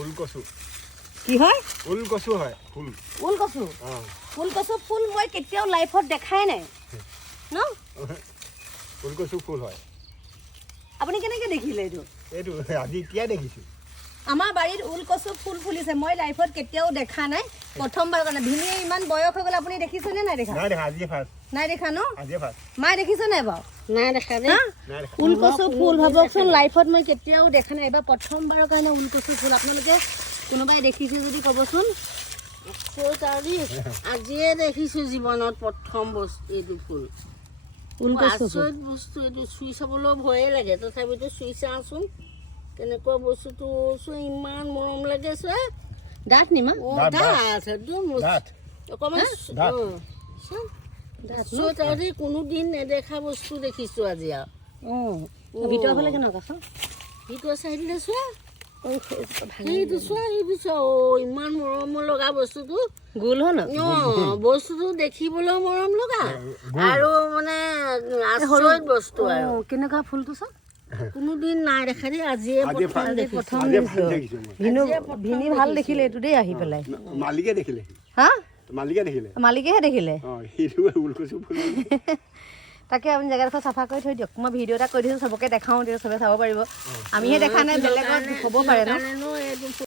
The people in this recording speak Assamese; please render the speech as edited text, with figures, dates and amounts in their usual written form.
ফুলকচু কি হয় ফুলকচু হয় ফুল ফুলকচু অঁ ফুলকচু ফুল মই কেতিয়াও লাইফত দেখাই নাই ন ফুলকচু ফুল হয় আপুনি কেনেকৈ দেখিলে এইটো এইটো আজি এতিয়া দেখিছোঁ আমাৰ বাৰীত ওলকচু ফুল ফুলিছে মই লাইফত কেতিয়াও দেখা নাই প্ৰথমবাৰ কাৰণে ভিনিয়ে ইমান বয়স হৈ গ'ল আপুনি দেখিছেনে নাই দেখা নাই দেখা আজিয়ে ফাৰ্ষ্ট নাই দেখা ন আজিয়ে ফাৰ্ষ্ট মায়ে দেখিছে নাই বাৰু নাই দেখা দেই নাই দেখা ওলকচু ফুল ভাবকচোন লাইফত মই কেতিয়াও দেখা নাই এবাৰ প্ৰথমবাৰৰ কাৰণে ওলকচু ফুল আপোনালোকে কোনোবাই দেখিছে যদি ক'বচোন আজিয়ে দেখিছোঁ জীৱনত প্ৰথম বস্তু এইটো ফুল ওলকচু আচৰিত বস্তু এইটো চুই চাবলৈ ভয়ে লাগে তথাপিতো চুই চাওঁচোন কেনেকুৱা বস্তুটো চোৱা ইমান মৰম লাগে চোৱা ডাঠ নিমা ডাঠ একদম ডাঠ অকণমান ডাঠ। তাতে কোনোদিন নেদেখা বস্তু দেখিছোঁ আজি আৰু ভিতৰ ফালে কেনেকুৱা চাওঁ ভিতৰ চাইডে চোৱা সেইটো চোৱা সেইটো চোৱা ইমান মৰম লগা বস্তুটো গোল হয় ন বস্তুটো দেখিবলৈও মৰম লগা আৰু মানে আচৰিত বস্তু আৰু কেনেকুৱা ফুলটো চাওঁ কোনোদিন নাই দেখা দেই আজিয়ে প্ৰথম দেখিছোঁ আজিয়ে ফাৰ্ষ্ট দেখিছোঁ মই ভিনি ভাল দেখিলে এইটো দেই আহি পেলাই মালিকে দেখিলে হা মালিকে দেখিলে মালিকেহে দেখিলে অঁ সেইটো ওলকচু ফুল তাকে আপুনি জেগাডোখৰ চাফা কৰি থৈ দিয়ক মই ভিডিঅ' এটা কৰি দিছোঁ চবকে দেখাওঁ তেতিয়া চবে চাব পাৰিব আমিহে দেখা নাই বেলেগত হ'ব পাৰে ন কাৰণেনো এইটো